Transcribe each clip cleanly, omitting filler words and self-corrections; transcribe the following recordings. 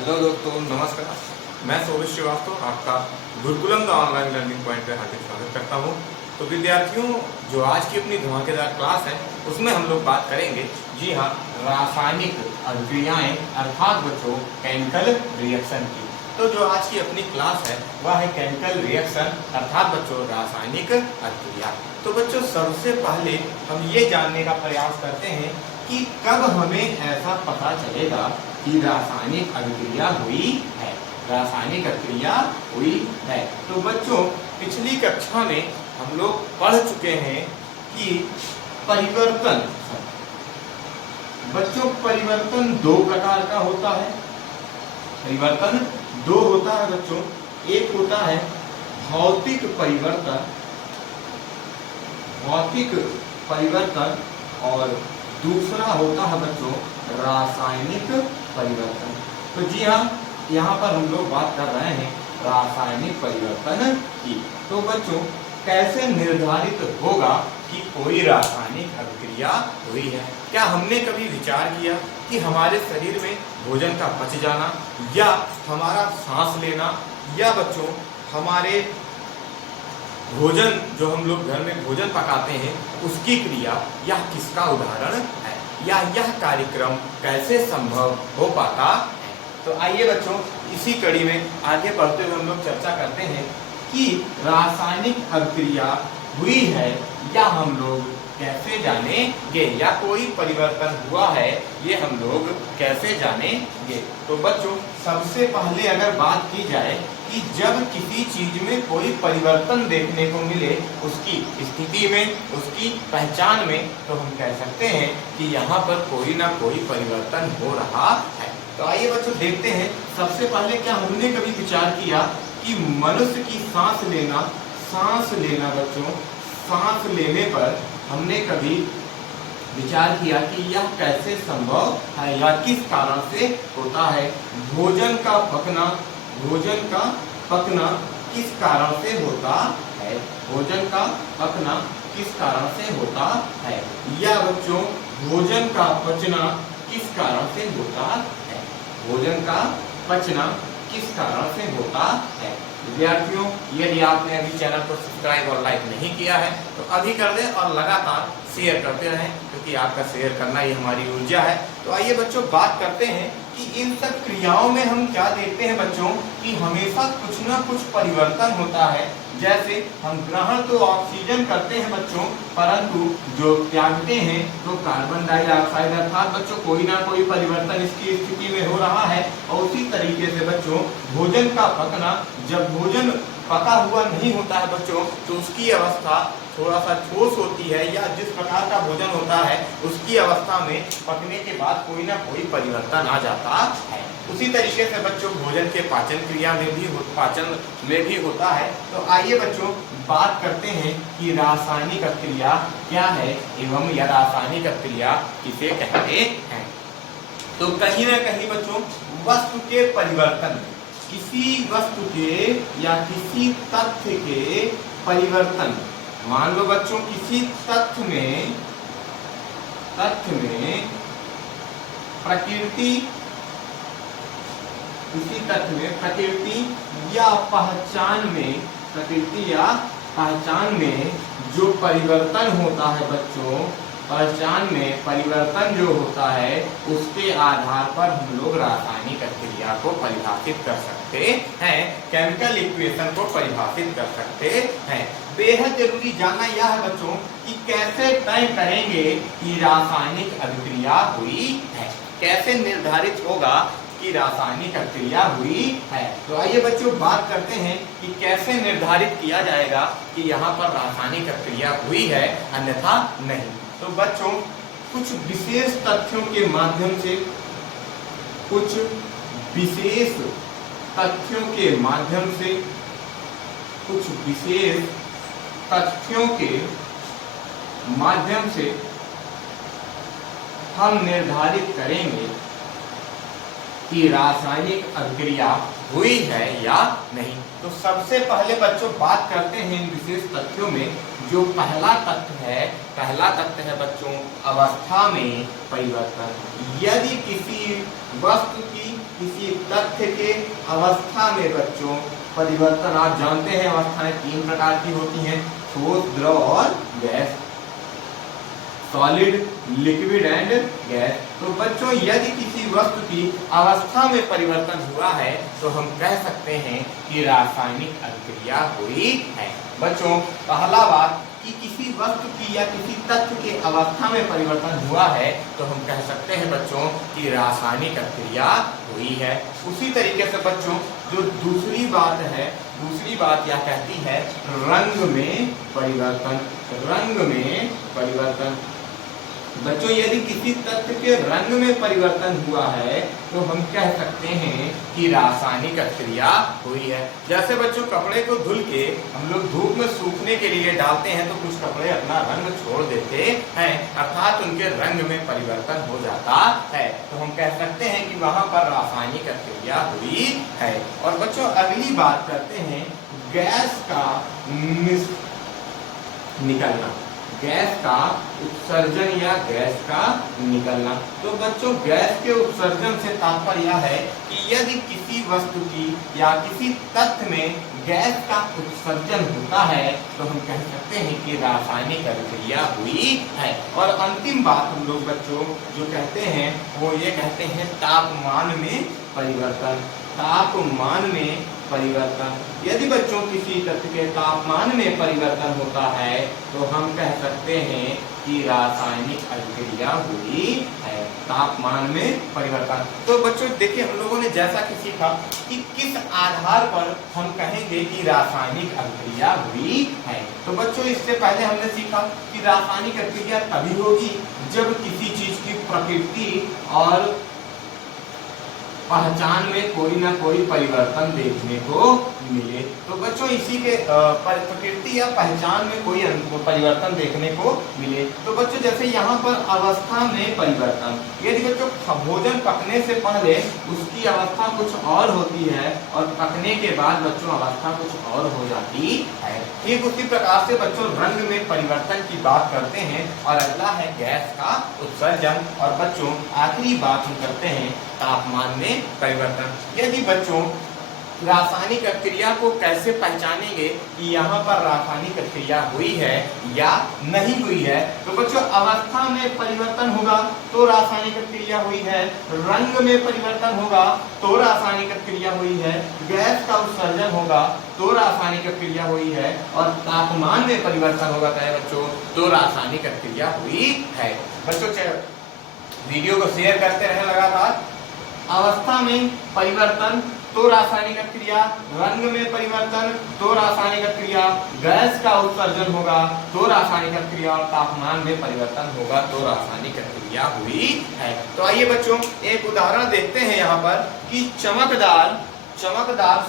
Hello दोस्तों, नमस्कार। मैं सोभित श्रीवास्तव आपका Gurukulam the online learning point पे हार्दिक स्वागत करता हूँ। तो विद्यार्थियों, जो आज की अपनी धमाकेदार क्लास है उसमें हम लोग बात करेंगे, जी हाँ, रासायनिक अभिक्रियाएं अर्थात बच्चों केमिकल रिएक्शन की। तो जो आज की अपनी क्लास है वह है केमिकल रिएक्शन अर्थात बच्चों रासायनिक अभिक्रिया। तो बच्चों, सबसे पहले हम ये जानने का प्रयास करते हैं कि कब हमें ऐसा पता चलेगा कि रासायनिक अभिक्रिया हुई है, रासायनिक अभिक्रिया हुई है। तो बच्चों, पिछली कक्षा में हम लोग पढ़ चुके हैं कि परिवर्तन, बच्चों परिवर्तन दो प्रकार का होता है। परिवर्तन दो होता है बच्चों, एक होता है भौतिक परिवर्तन, भौतिक परिवर्तन, और दूसरा होता है बच्चों रासायनिक परिवर्तन। तो जी हाँ, यहाँ पर हम लोग बात कर रहे हैं रासायनिक परिवर्तन की। तो बच्चों, कैसे निर्धारित होगा कि कोई रासायनिक अभिक्रिया हुई है? क्या हमने कभी विचार किया कि हमारे शरीर में भोजन का पच जाना, या हमारा सांस लेना, या बच्चों हमारे भोजन जो हम लोग घर में भोजन पकाते हैं उसकी क्रिया, यह किसका उदाहरण है, या यह कार्यक्रम कैसे संभव हो पाता है? तो आइए बच्चों, इसी कड़ी में आगे बढ़ते हुए हम लोग चर्चा करते हैं कि रासायनिक अभिक्रिया हुई है या हम लोग कैसे जानेंगे, या कोई परिवर्तन हुआ है ये हम लोग कैसे जानेंगे। तो बच्चों, सबसे पहले अगर बात की जाए कि जब किसी चीज में कोई परिवर्तन देखने को मिले, उसकी स्थिति में, उसकी पहचान में, तो हम कह सकते हैं कि यहाँ पर कोई ना कोई परिवर्तन हो रहा है। तो आइए बच्चों देखते हैं, सबसे पहले क्या हमने कभी विचार किया कि मनुष्य की सांस लेना बच्चों, सांस लेने पर हमने कभी विचार किया कि यह कैसे संभव है या किस कारण से होता है? भोजन का पकना किस कारण से होता है? भोजन का पकना किस कारण से होता है? या बच्चों भोजन का पचना किस कारण से होता है? भोजन का पचना किस कारण से होता है? विद्यार्थियों, यदि आपने अभी चैनल को सब्सक्राइब और लाइक नहीं किया है तो अभी कर दें और लगातार शेयर करते रहें, क्योंकि आपका शेयर करना ही हमारी ऊर्जा है। तो आइए बच्चों बात करते हैं कि इन सब क्रियाओं में हम क्या देखते हैं बच्चों कि हमेशा कुछ ना कुछ परिवर्तन होता है। जैसे हम ग्रहण तो ऑक्सीजन करते हैं बच्चों, परंतु जो त्यागते हैं तो कार्बन डाइऑक्साइड, अर्थात बच्चों कोई ना कोई परिवर्तन इसकी स्थिति में हो रहा है। और उसी तरीके से बच्चों भोजन का पकना, जब भोजन पका हुआ नहीं होता है बच्चों तो उसकी अवस्था थोड़ा सा ठोस होती है, या जिस प्रकार का भोजन होता है उसकी अवस्था में पकने के बाद कोई ना कोई परिवर्तन आ जाता है। उसी तरीके से बच्चों भोजन के पाचन क्रिया में भी होता है। तो आइए बच्चों बात करते हैं कि रासायनिक अभिक्रिया क्या है एवं यह रासायनिक अभिक्रिया किसे कहते हैं। तो कहीं ना कहीं बच्चों वस्तु के परिवर्तन, किसी वस्तु के या किसी तथ्य के परिवर्तन, मान लो बच्चों किसी तथ्य में प्रकृति, किसी तथ्य में प्रकृति या पहचान में जो परिवर्तन होता है बच्चों, पहचान में परिवर्तन जो होता है उसके आधार पर हम लोग रासायनिक अभिक्रिया को परिभाषित कर सकते हैं, केमिकल इक्वेशन को परिभाषित कर सकते हैं। बेहद जरूरी जानना यह है बच्चों कि कैसे तय करेंगे कि रासायनिक अभिक्रिया हुई है, कैसे निर्धारित होगा कि रासायनिक अभिक्रिया हुई है। तो आइए बच्चों बात करते हैं कि कैसे निर्धारित किया जाएगा कि यहाँ पर रासायनिक अभिक्रिया हुई है अन्यथा नहीं। तो बच्चों कुछ विशेष तथ्यों के माध्यम से, कुछ विशेष तथ्यों के माध्यम से, कुछ विशेष तथ्यों के माध्यम से हम निर्धारित करेंगे कि रासायनिक अभिक्रिया हुई है या नहीं। तो सबसे पहले बच्चों बात करते हैं इन विशेष तथ्यों में, जो पहला तत्व है बच्चों अवस्था में परिवर्तन। यदि किसी वस्तु की किसी तथ्य के अवस्था में बच्चों परिवर्तन, आप जानते हैं अवस्थाएं 3 प्रकार की होती हैं, ठोस, द्रव और gas, solid, liquid and gas. तो बच्चों यदि किसी वस्तु की अवस्था में परिवर्तन हुआ है तो हम कह सकते हैं कि रासायनिक अभिक्रिया हुई है। बच्चों पहला बात कि किसी वस्तु की या किसी तत्व के अवस्था में परिवर्तन हुआ है तो हम कह सकते हैं बच्चों कि रासायनिक अभिक्रिया हुई है। उसी तरीके से बच्चों जो दूसरी बात यह कहती है रंग में परिवर्तन। बच्चों यदि किसी तत्व के रंग में परिवर्तन हुआ है तो हम कह सकते हैं कि रासायनिक अभिक्रिया हुई है। जैसे बच्चों कपड़े को धुल के हम लोग धूप में सूखने के लिए डालते हैं तो कुछ कपड़े अपना रंग छोड़ देते हैं, अर्थात उनके रंग में परिवर्तन हो जाता है, तो हम कह सकते हैं कि वहां पर रासायनिक अभिक्रिया हुई है। और बच्चों अगली बात करते हैं गैस का निकलना, गैस का उत्सर्जन या गैस का निकलना। तो बच्चों गैस के उत्सर्जन से तात्पर्य यह है कि यदि किसी वस्तु की या किसी तत्व में गैस का उत्सर्जन होता है तो हम कह सकते हैं कि रासायनिक अभिक्रिया हुई है। और अंतिम बात हम लोग बच्चों जो कहते हैं वो ये कहते हैं तापमान में परिवर्तन। यदि बच्चों किसी तत्व के तापमान में परिवर्तन होता है तो हम कह सकते हैं कि रासायनिक अभिक्रिया हुई है, तापमान में परिवर्तन। तो बच्चों देखिए हम लोगों ने जैसा कि सीखा कि किस आधार पर हम कहेंगे कि रासायनिक अभिक्रिया हुई है। तो बच्चों इससे पहले हमने सीखा कि रासायनिक अभिक्रिया तभी होगी जब किसी चीज की प्रकृति और पहचान में कोई ना कोई परिवर्तन देखने को मिले। तो बच्चों इसी के प्रकृति या पहचान में कोई परिवर्तन देखने को मिले। तो बच्चों जैसे यहाँ पर अवस्था में परिवर्तन, यदि बच्चों भोजन पकने से पहले उसकी अवस्था कुछ और होती है और पकने के बाद बच्चों अवस्था कुछ और हो जाती है, ठीक उसी प्रकार से बच्चों रंग में परिवर्तन की बात करते हैं। और अगला है गैस का उत्सर्जन। और बच्चों आखिरी बात हम करते हैं तापमान में परिवर्तन। यदि बच्चों रासायनिक अभिक्रिया को कैसे पहचानेंगे कि यहाँ पर रासायनिक अभिक्रिया हुई है या नहीं हुई है, तो बच्चों अवस्था में परिवर्तन होगा तो रासायनिक अभिक्रिया हुई है, रंग में परिवर्तन होगा तो रासायनिक अभिक्रिया हुई है, गैस का उत्सर्जन होगा तो रासायनिक अभिक्रिया हुई है, और तापमान में परिवर्तन होगा बच्चों तो रासायनिक अभिक्रिया हुई है। बच्चों वीडियो को शेयर करते रहे लगातार। अवस्था में परिवर्तन तो रासायनिक अभिक्रिया, रंग में परिवर्तन तो रासायनिक अभिक्रिया, गैस का उत्सर्जन होगा तो रासायनिक अभिक्रिया, और तापमान में परिवर्तन होगा तो रासायनिक अभिक्रिया हुई है। तो आइए बच्चों एक उदाहरण देखते हैं यहाँ पर कि चमकदार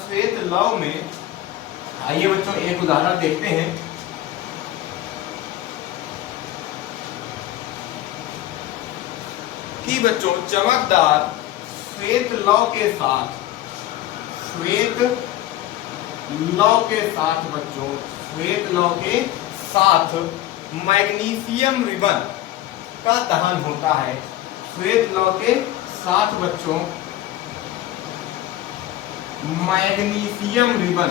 श्वेत लौह में, आइए बच्चों एक उदाहरण देखते हैं। कि बच्चों चमकदार श्वेत लौह के साथ बच्चों श्वेत लौह के साथ मैग्नीशियम रिबन का दहन होता है। श्वेत लौह के साथ बच्चों मैग्नीशियम रिबन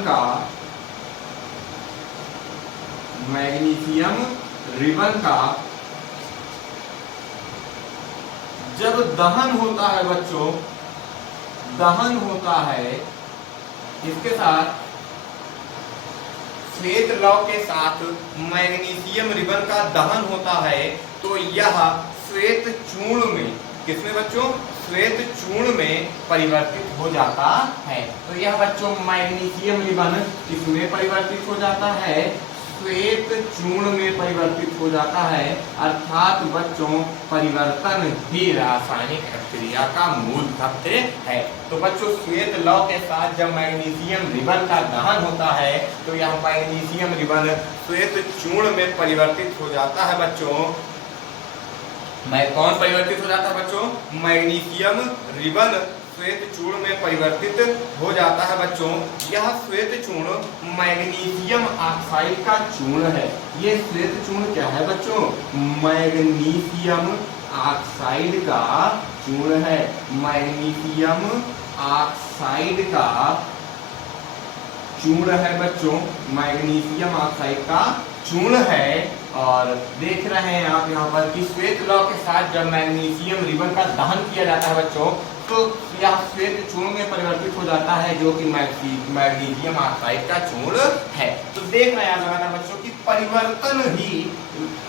का जब दहन होता है बच्चों, दहन होता है इसके साथ श्वेत लौह के साथ मैग्नीशियम रिबन का दहन होता है तो यह श्वेत चूर्ण में, किसमें बच्चों श्वेत चूर्ण में परिवर्तित हो जाता है। तो यह बच्चों मैग्नीशियम रिबन किसमें परिवर्तित हो जाता है, श्वेत चूर्ण में परिवर्तित हो जाता है, अर्थात बच्चों परिवर्तन ही रासायनिक अभिक्रिया का मूल तत्व है। तो बच्चों श्वेत लौह के साथ जब मैग्नीशियम रिबन का दहन होता है तो यह मैग्नीशियम रिबन श्वेत चूर्ण में परिवर्तित हो जाता है बच्चों। कौन परिवर्तित हो जाता है बच्चों, मैग्नीशियम रिबन श्वेत चूर्ण में परिवर्तित हो जाता है बच्चों। यह श्वेत चूर्ण मैग्नीशियम ऑक्साइड का चूर्ण है। ये श्वेत चूर्ण क्या है बच्चों? मैग्नीशियम ऑक्साइड का चूर्ण है। मैग्नीशियम ऑक्साइड का चूर्ण है बच्चों, मैग्नीशियम ऑक्साइड का चूर्ण है। और देख रहे हैं आप यहाँ पर कि श्वेत लौह के साथ जब मैग्नीशियम रिबन का दहन किया जाता है बच्चों, तो यह श्वेत चूर्ण में परिवर्तित हो जाता है, जो कि मैग्नीशियम ऑक्साइड का चूर्ण है। तो देख रहे हैं आप लगातार बच्चों की परिवर्तन ही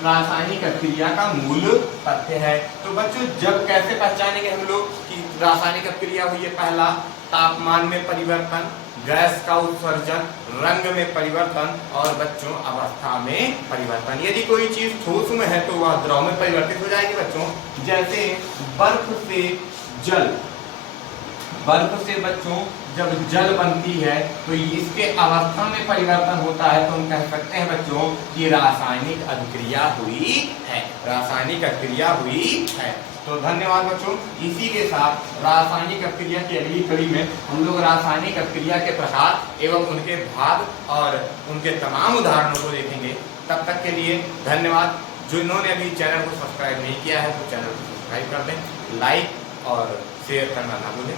रासायनिक अभिक्रिया का मूल तथ्य है। तो बच्चों जब कैसे पहचानेंगे हम लोग कि रासायनिक अभिक्रिया हुई है? पहला, तापमान में परिवर्तन, गैस का उत्सर्जन, रंग में परिवर्तन और बच्चों अवस्था में परिवर्तन। यदि कोई चीज ठोस में है तो वह द्रव में परिवर्तित हो जाएगी बच्चों। जैसे बर्फ से जल, बर्फ से बच्चों जब जल बनती है तो इसके अवस्था में परिवर्तन होता है, तो हम कह सकते हैं बच्चों कि रासायनिक अभिक्रिया हुई है, रासायनिक अभिक्रिया हुई है। तो धन्यवाद बच्चों। इसी के साथ रासायनिक अभिक्रिया की अगली कड़ी में हम लोग रासायनिक अभिक्रिया के प्रकार एवं उनके भाग और उनके तमाम उदाहरणों को देखेंगे। तब तक के लिए धन्यवाद। जिन्होंने अभी चैनल को सब्सक्राइब नहीं किया है तो चैनल को सब्सक्राइब कर दें, लाइक और शेयर करना ना भूलें।